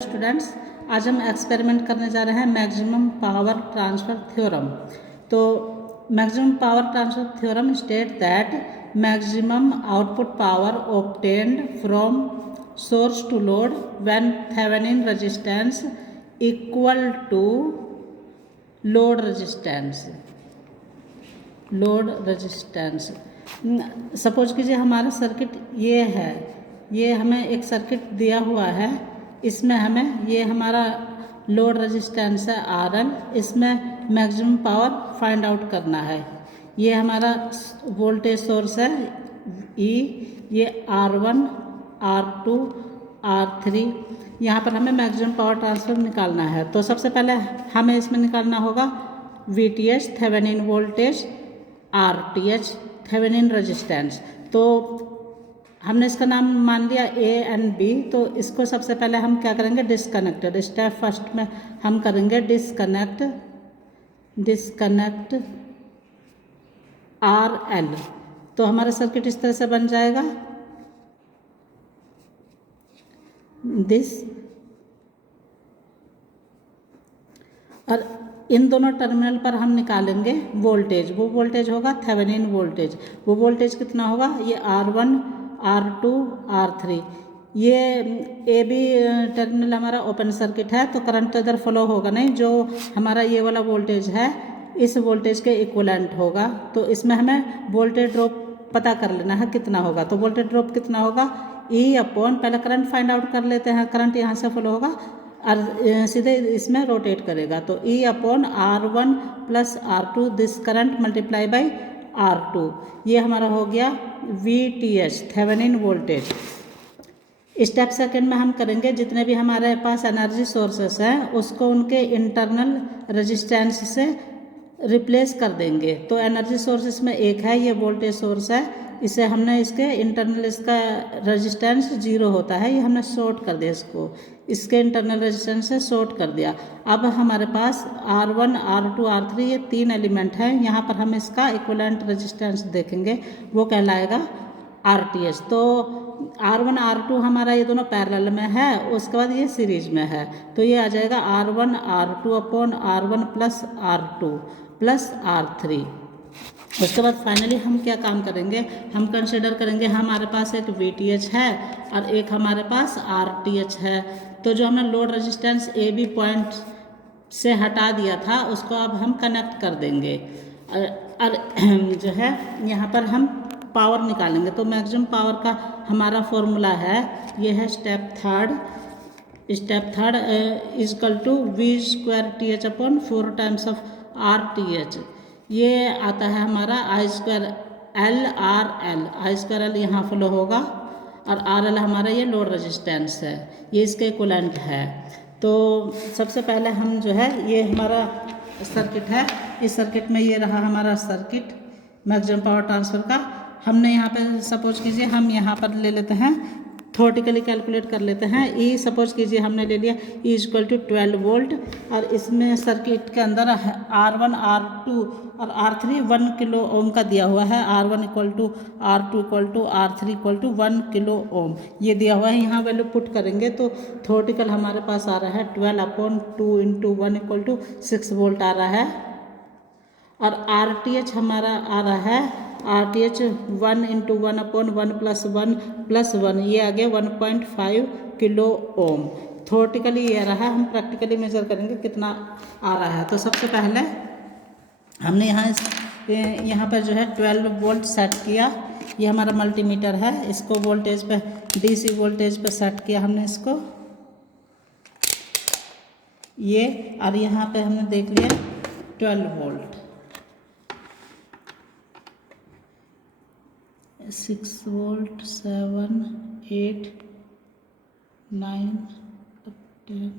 Students, आज हम experiment करने जा रहे हैं मैक्सिमम पावर ट्रांसफर थ्योरम। तो maximum power transfer theorem state that maximum output power obtained from source to load when Thevenin resistance equal to load resistance. Suppose कीजिए हमारा circuit ये है, ये हमें एक सर्किट दिया हुआ है, इसमें हमें ये हमारा लोड रेजिस्टेंस है RL, इसमें मैक्सिमम पावर फाइंड आउट करना है। ये हमारा वोल्टेज सोर्स है E, ये R1, R2, R3, यहाँ पर हमें मैक्सिमम पावर ट्रांसफर निकालना है। तो सबसे पहले हमें इसमें निकालना होगा VTH Thevenin voltage, RTH Thevenin resistance. तो हमने इसका नाम मान लिया A एंड B। तो इसको सबसे पहले हम क्या करेंगे, डिस्कनेक्टेड स्टेप फर्स्ट में हम करेंगे डिस्कनेक्ट RL। तो हमारा सर्किट इस तरह से बन जाएगा, दिस, और इन दोनों टर्मिनल पर हम निकालेंगे वोल्टेज। वो वोल्टेज होगा थेवेनिन वोल्टेज। वो वोल्टेज कितना होगा, ये R1, R2, R3। ये AB टर्मिनल हमारा ओपन सर्किट है, तो करंट तो इधर फ्लो होगा नहीं। जो हमारा ये वाला वोल्टेज है इस वोल्टेज के इक्विवेलेंट होगा। तो इसमें हमें वोल्टेज ड्रॉप पता कर लेना है कितना होगा। तो वोल्टेज ड्रॉप कितना होगा, E अपॉन, पहले करंट फाइंड आउट कर लेते हैं। करंट यहाँ से फ्लो होगा और सीधे इसमें रोटेट करेगा। तो E upon R1 plus R2, this current multiply by R2, ये हमारा हो गया VTH Thevenin voltage. Step second में हम करेंगे जितने भी हमारे पास एनर्जी सोर्सेस हैं उसको उनके इंटरनल रेजिस्टेंस से रिप्लेस कर देंगे। तो एनर्जी सोर्सेस में एक है ये वोल्टेज सोर्स है, इसे हमने इसके इंटरनल, इसका रेजिस्टेंस 0 होता है, ये हमने शॉर्ट कर दिया, इसको इसके इंटरनल रेजिस्टेंस से शॉर्ट कर दिया। अब हमारे पास R1, R2, R3 ये 3 एलिमेंट हैं। यहाँ पर हम इसका इक्विवेलेंट रेजिस्टेंस देखेंगे, वो कहलाएगा RTH। तो R1, R2 हमारा ये दोनों पैरेलल में है, उसके बाद ये सीरीज में है। तो ये आ जाएगा R1, R2 upon R1 plus R2 plus R3। उसके बाद फाइनली हम क्या काम करेंगे, हम कंसिडर करेंगे हमारे पास एक VTH है और एक हमारे पास RTH है। तो जो हमने लोड रेजिस्टेंस AB पॉइंट से हटा दिया था उसको अब हम कनेक्ट कर देंगे और जो है यहाँ पर हम पावर निकालेंगे। तो मैक्सिमम पावर का हमारा फॉर्मूला है, ये है step third equal to V² TH upon 4 times of RTH। ये आता है हमारा I² L यहाँ फ्लो होगा और RL हमारा ये लोड रेजिस्टेंस है, ये इसके इक्विवेलेंट है। तो सबसे पहले हम जो है, ये हमारा सर्किट है, इस सर्किट में ये रहा हमारा सर्किट मैक्सिमम पावर ट्रांसफर का। हमने यहाँ पे सपोज कीजिए हम यहाँ पर ले लेते हैं, थ्योरेटिकली कैलकुलेट कर लेते हैं। E सपोज कीजिए हमने ले लिया E इक्वल टू 12 वोल्ट और इसमें सर्किट के अंदर R1, R2 और R3 1 किलो ओम का दिया हुआ है। R1 equal to R2 equal to R3 equal to 1 kilo ohm ये दिया हुआ है। यहाँ वैल्यू पुट करेंगे तो थ्योरेटिकल हमारे पास आ रहा है 12 upon 2 into 1 equal to 6 volt आ रहा है। और RTH हमारा आ रहा है RTH 1 into 1 upon 1 plus 1 plus 1, ये आ गया 1.5 किलो ओम। थ्योरेटिकली ये रहा, हम प्रैक्टिकली मेजर करेंगे कितना आ रहा है। तो सबसे पहले हमने यहाँ पर जो है 12 वोल्ट सेट किया, ये हमारा मल्टीमीटर है, इसको वोल्टेज पे DC वोल्टेज पे सेट किया हमने इसको, ये, और यहाँ पे हमने देख लिया 12 वोल्ट, 6 वोल्ट, 7, 8, 9, 10,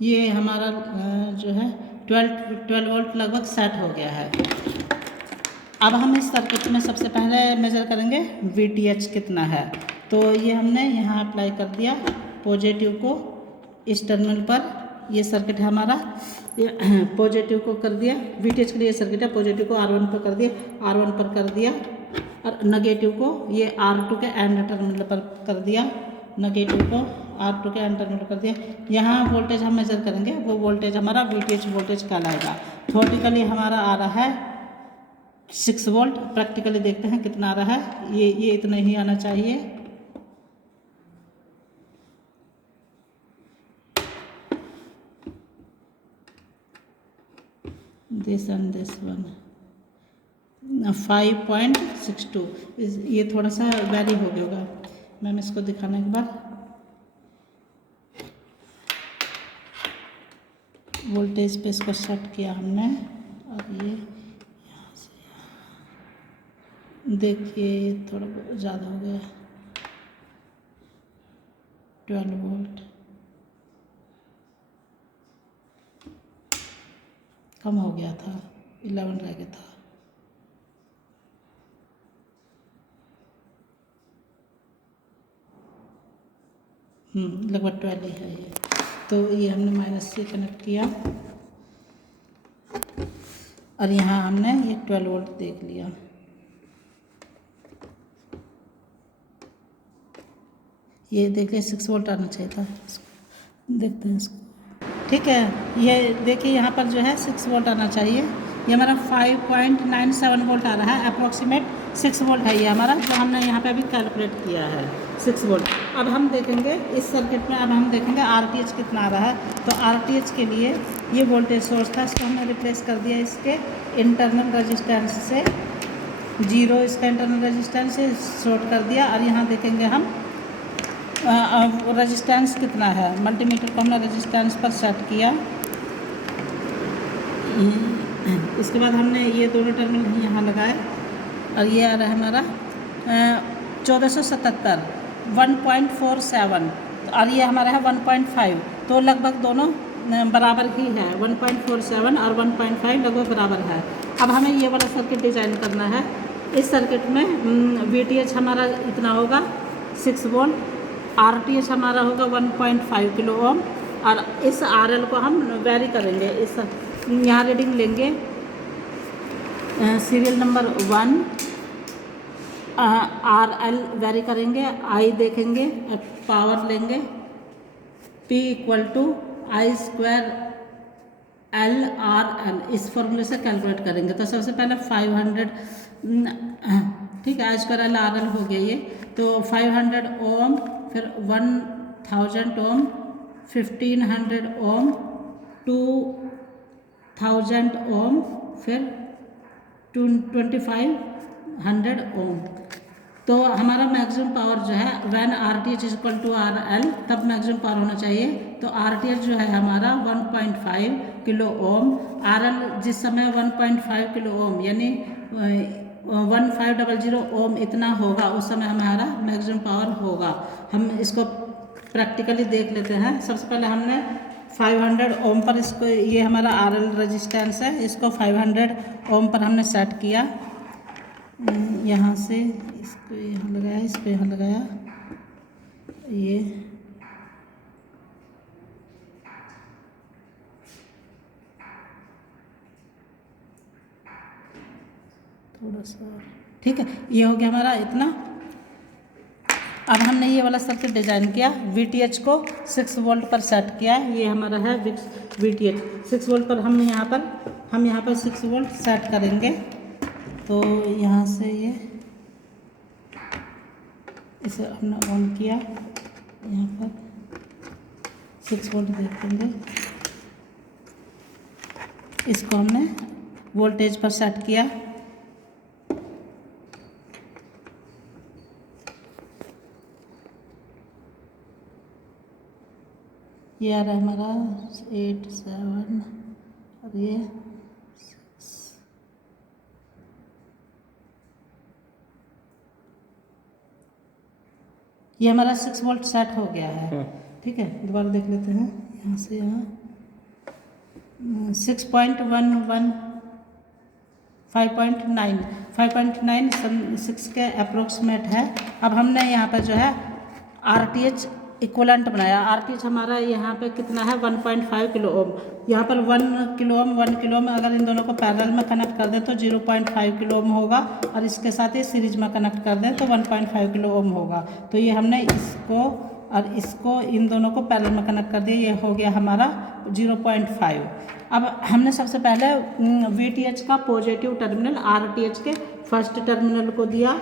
ये हमारा जो है 12 वोल्ट लगभग सेट हो गया है। अब हम इस सर्किट में सबसे पहले मेजर करेंगे VTH कितना है। तो ये हमने यहाँ अप्लाई कर दिया पॉजिटिव को इस टर्मिनल पर, ये सर्किट है हमारा, पॉजिटिव को कर दिया, VTH के लिए सर्किट है, पॉजिटिव को R1 पर कर दिया, R1 पर कर दिया और नेगेटिव को ये R2 के एंड टर्मिनल पर कर दिया, नेगेटिव को R2 के एंड टर्मिनल कर दिया। यहाँ वोल्टेज हम मेजर करेंगे, वो वोल्टेज हमारा VTH वोल्टेज कहलाएगा। थ्योरेटिकली हमारा आ रहा है 6 वोल्ट, प्रैक्टिकली देखते हैं कितना आ रहा है। ये इतना ही आना चाहिए। दिस एंड दिस वन 5.62, ये थोड़ा सा वैरी हो गया होगा। मैम इसको दिखाने के बाद वोल्टेज पे इसको सेट किया हमने, और ये यहाँ से देखिए थोड़ा बहुत ज़्यादा हो गया, 12 वोल्ट कम हो गया था, 11 रह गया था। लगभग 12 ही है ये। तो ये हमने माइनस से कनेक्ट किया और यहाँ हमने ये 12 वोल्ट देख लिया। ये देखिए 6 वोल्ट आना चाहिए था, देखते हैं इसको। ठीक है, ये देखिए यहाँ पर जो है 6 वोल्ट आना चाहिए। ये हमारा 5.97 वोल्ट आ रहा है, अप्रॉक्सीमेट 6 वोल्ट है ये हमारा, जो हमने यहाँ पे अभी कैलकुलेट किया है 6 वोल्ट। अब हम देखेंगे इस सर्किट में, अब हम देखेंगे RTH कितना आ रहा है। तो RTH के लिए ये वोल्टेज सोर्स था, इसको हमने रिप्लेस कर दिया इसके इंटरनल रेजिस्टेंस से, 0 इसका इंटरनल रेजिस्टेंस से शॉर्ट कर दिया। और यहाँ देखेंगे हम रेजिस्टेंस कितना है, मल्टीमीटर को हमने रेजिस्टेंस पर सेट किया। इसके बाद हमने ये दोनों टर्मिनल यहाँ लगाए और ये आ रहा है हमारा 1477 1.47, और ये हमारा है 1.5, तो लगभग दोनों बराबर ही है, 1.47 और 1.5 लगभग बराबर है। अब हमें ये वाला सर्किट डिज़ाइन करना है। इस सर्किट में VTH हमारा इतना होगा 6 वोल्ट, RTH हमारा होगा 1.5 किलो ओम, और इस RL को हम वेरी करेंगे। इस यहाँ रीडिंग लेंगे, सीरियल नंबर 1 RL वेरी करेंगे, I देखेंगे, पावर लेंगे, P = I² LRL, इस फॉर्मूले से कैलकुलेट करेंगे। तो सबसे पहले 500, ठीक है, I² LRL हो गया ये। तो 500 ओम, फिर 1000 ओम, 1500 ओम, 2000 ओम, फिर 2500 ओम। तो हमारा मैक्सिमम पावर जो है व्हेन RTH = RL, तब मैक्सिमम पावर होना चाहिए। तो RTH जो है हमारा 1.5 किलो ओम, RL जिस समय 1.5 किलो ओम यानी 1500 ओम इतना होगा, उस समय हमारा मैक्सिमम पावर होगा। हम इसको प्रैक्टिकली देख लेते हैं। सबसे पहले हमने 500 ओम पर इसको, ये हमारा RL रेजिस्टेंस है, इसको 500 ओम पर हमने सेट किया। यहाँ से इसको यहाँ लगाया, इसको यहाँ लगाया, ये थोड़ा सा, ठीक है, ये हो गया हमारा इतना। अब हमने ये वाला सर्किट डिज़ाइन किया, VTH को 6 वोल्ट पर सेट किया। ये हमारा है VTH 6 वोल्ट पर, हम यहाँ पर 6 वोल्ट सेट करेंगे। तो यहाँ से ये इसे हमने ऑन किया, यहाँ पर 6 वोल्ट देखेंगे, इसको हमने वोल्टेज पर सेट किया। ये आ रहा है हमारा 8 7 और ये 6। ये हमारा 6 वोल्ट सेट हो गया है। ठीक है, दोबारा देख लेते हैं, यहाँ से यहाँ 6.11 5.9 6 के अप्रोक्सीमेट है। अब हमने यहाँ पर जो है RTH इक्वलेंट बनाया। आरटीएच हमारा यहाँ पे कितना है 1.5 किलो ओम। यहाँ पर 1 किलो ओम 1 किलो ओम, अगर इन दोनों को पैरेलल में कनेक्ट कर दें तो 0.5 किलो ओम होगा, और इसके साथ ही सीरीज में कनेक्ट कर दें तो 1.5 किलो ओम होगा। तो ये हमने इसको और इसको इन दोनों को पैरेलल में कनेक्ट कर दिया, ये हो गया हमारा 0.5। अब हमने सबसे पहले VTH का पॉजिटिव टर्मिनल RTH के फर्स्ट टर्मिनल को दिया,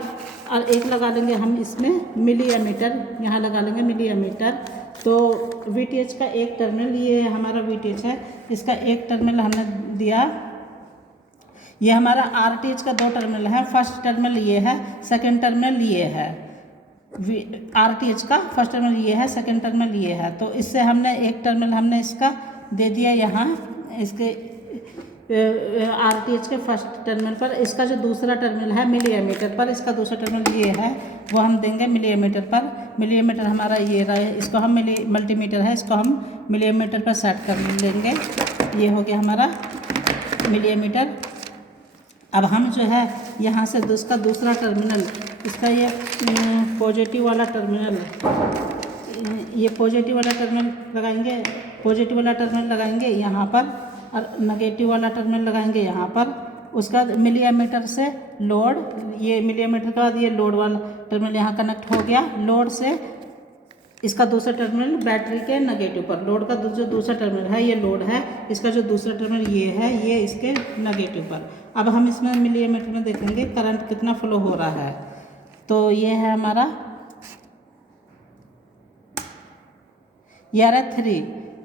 और एक लगा लेंगे हम इसमें मिली एमीटर, यहाँ लगा लेंगे मिली एमीटर। तो VTH का एक टर्मिनल, ये हमारा VTH है, इसका एक टर्मिनल हमने दिया। ये हमारा RTH का 2 टर्मिनल है, फर्स्ट टर्मिनल ये है, सेकेंड टर्मिनल ये है। RTH का फर्स्ट टर्मिनल ये है, सेकेंड टर्मिनल ये है। तो इससे हमने एक टर्मिनल हमने इसका दे दिया यहाँ, इसके RTH के फर्स्ट टर्मिनल पर। इसका जो दूसरा टर्मिनल है मिली एमीटर पर, इसका दूसरा टर्मिनल ये है, वो हम देंगे मिली एमीटर पर। मिली एमीटर हमारा ये रहा है, इसको हम मल्टीमीटर है, इसको हम मिली एमीटर पर सेट कर लेंगे। ये हो गया हमारा मिली एमीटर। अब हम जो है यहाँ से इसका दूसरा टर्मिनल, इसका ये पॉजिटिव वाला टर्मिनल, ये पॉजिटिव वाला टर्मिनल लगाएंगे, पॉजिटिव वाला टर्मिनल लगाएंगे यहाँ पर, और नेगेटिव वाला टर्मिनल लगाएंगे यहाँ पर। उसका मिली एमीटर से लोड, ये मिली एमीटर के बाद ये लोड वाला टर्मिनल यहाँ कनेक्ट हो गया। लोड से इसका दूसरा टर्मिनल बैटरी के नेगेटिव पर, लोड का जो दूसरा टर्मिनल है ये लोड है, इसका जो दूसरा टर्मिनल ये है, ये इसके नेगेटिव पर। अब हम इसमें मिली एमीटर में देखेंगे करंट कितना फ्लो हो रहा है। तो ये है हमारा, ये आ रहा है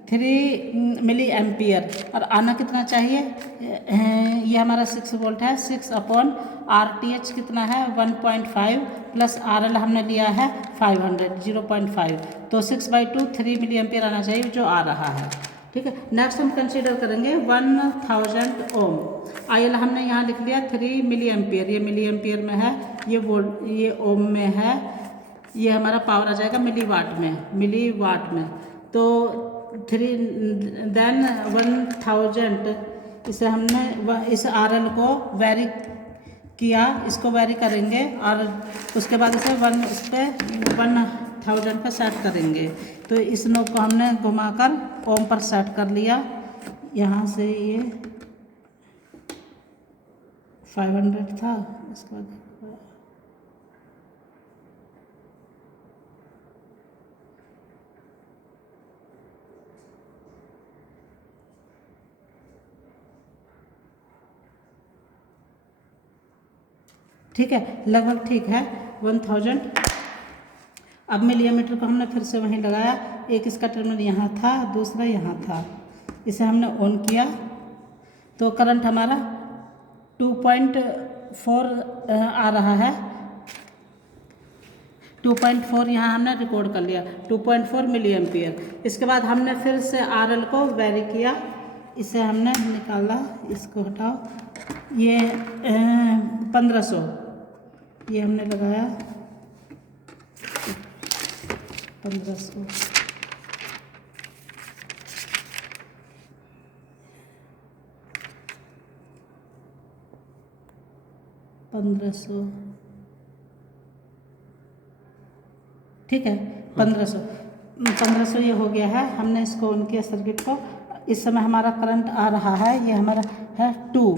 3 मिली एम्पियर, और आना कितना चाहिए, ये हमारा 6 वोल्ट है। 6/RTH कितना है 1.5 प्लस RL हमने लिया है 500 0.5, तो 6/2 3 मिली एम्पियर आना चाहिए, जो आ रहा है। ठीक है, नेक्स्ट हम कंसीडर करेंगे 1000 ओम। IL हमने यहाँ लिख लिया 3 मिली एम्पियर, ये मिली एम्पियर में है, ये वोल्ट ये ओम में है, ये हमारा पावर आ जाएगा मिली वाट में। तो 1000, इसे हमने इस RL को वेरी किया, इसको वेरी करेंगे, और उसके बाद इसे 1000 पर सेट करेंगे। तो इस नोब को हमने घुमाकर ओम पर सेट कर लिया। यहाँ से ये 500 था, इसके बाद ठीक है, लगभग ठीक है 1000। अब मिली एमीटर को हमने फिर से वहीं लगाया, एक इसका टर्मिनल यहाँ था, दूसरा यहाँ था, इसे हमने ऑन किया, तो करंट हमारा 2.4 आ रहा है। 2.4 यहाँ हमने रिकॉर्ड कर लिया, 2.4 मिली एम्पियर। इसके बाद हमने फिर से RL को वेरी किया, इसे हमने निकाला, इसको हटाओ, ये 1500 ये हमने लगाया 1500। ठीक है, 1500 ये हो गया है। हमने इसको ऑन किया सर्किट को। इस समय हमारा करंट आ रहा है, ये हमारा है 2,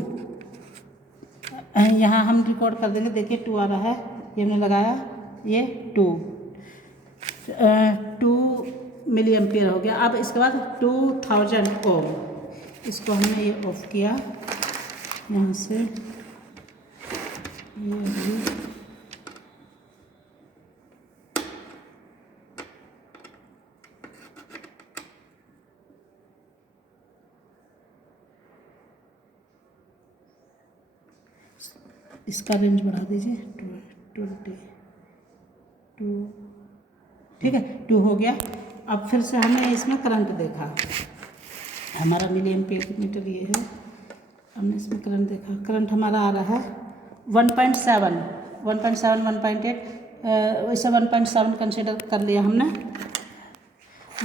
यहाँ हम रिकॉर्ड कर देंगे, देखिए 2 आ रहा है, ये हमने लगाया, ये 2 मिली एम्पियर हो गया। अब इसके बाद 2000 ओम, इसको हमने ये ऑफ किया, यहाँ से ये इसका रेंज बढ़ा दीजिए 22, ठीक है 2 हो गया। अब फिर से हमने इसमें करंट देखा, हमारा मिली एम्पियर मीटर ये है, हमने इसमें करंट देखा, करंट हमारा आ रहा है 1.7 1.8, इसे 1.7 कंसिडर कर लिया हमने,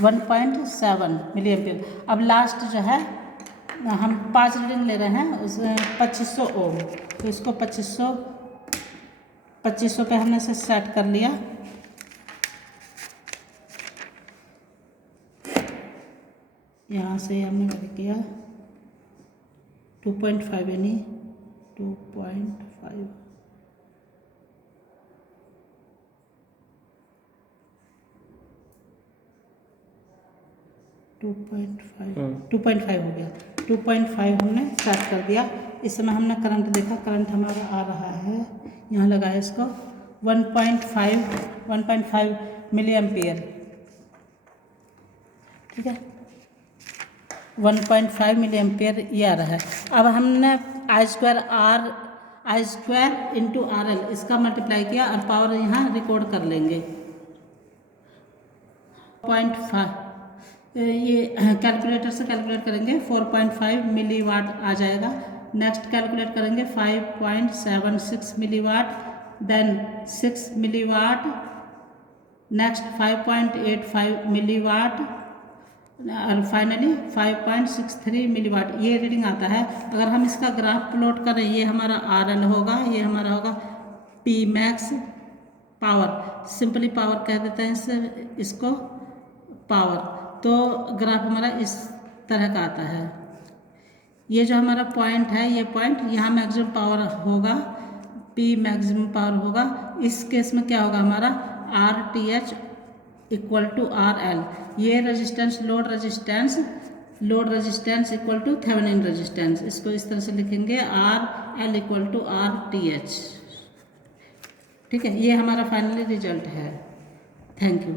1.7 मिली एम्पियर। अब लास्ट जो है हम 5 रीडिंग ले रहे हैं, उसमें 2500 ओम, तो इसको 2500 पे हमने से सेट कर लिया। यहाँ से हमने क्या किया 2.5 यानी 2.5 2.5 हो गया। 2.5 हमने सेट कर दिया। इस समय हमने करंट देखा, करंट हमारा आ रहा है, यहाँ लगाया इसको 1.5 मिली एम्पियर, ठीक है, 1.5 मिली एम्पियर ये आ रहा है। अब हमने आई स्क्वायर इंटू आर एल इसका मल्टीप्लाई किया और पावर यहाँ रिकॉर्ड कर लेंगे। 0.5 ये कैलकुलेटर से कैलकुलेट करेंगे 4.5 मिली वाट आ जाएगा। नेक्स्ट कैलकुलेट करेंगे 5.76 मिली वाट, देन 6 मिली वाट, नेक्स्ट 5.85 मिली वाट और फाइनली 5.63 मिली वाट ये रीडिंग आता है। अगर हम इसका ग्राफ प्लॉट करें, ये हमारा आर एल होगा, ये हमारा होगा P max power, simply power कह देते हैं इसको पावर। तो ग्राफ हमारा इस तरह का आता है। ये जो हमारा पॉइंट है, ये पॉइंट यहाँ मैक्सिमम पावर होगा, P मैक्सिमम पावर होगा। इस केस में क्या होगा हमारा RTH इक्वल टू RL। ये resistance load resistance equal to Thevenin resistance, इसको इस तरह से लिखेंगे RL इक्वल टू RTH, ठीक है। ये हमारा फाइनली रिजल्ट है। Thank you.